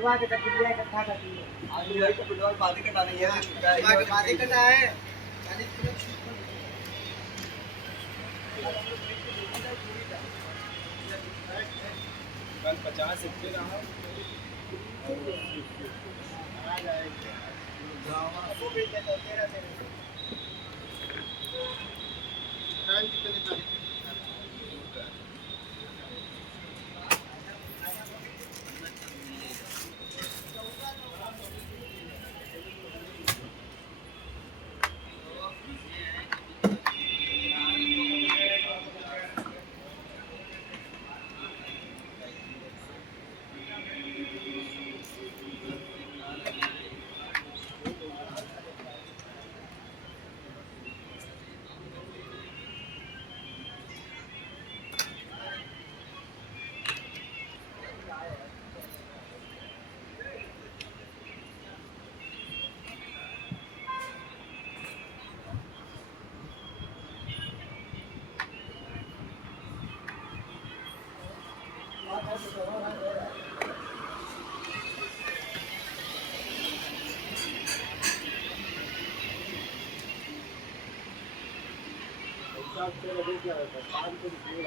बुलवा के तक बिल्लियाँ इकट्ठा कर दी है। आज वही तो फुटबॉल बातें कटाने ये छुट्टा है। बातें कटा है। 50 रुपये रहा आ जाएगा वो भी देता तेरा तेरे टाइम कितने तारीख क्या होता है 500 रुपये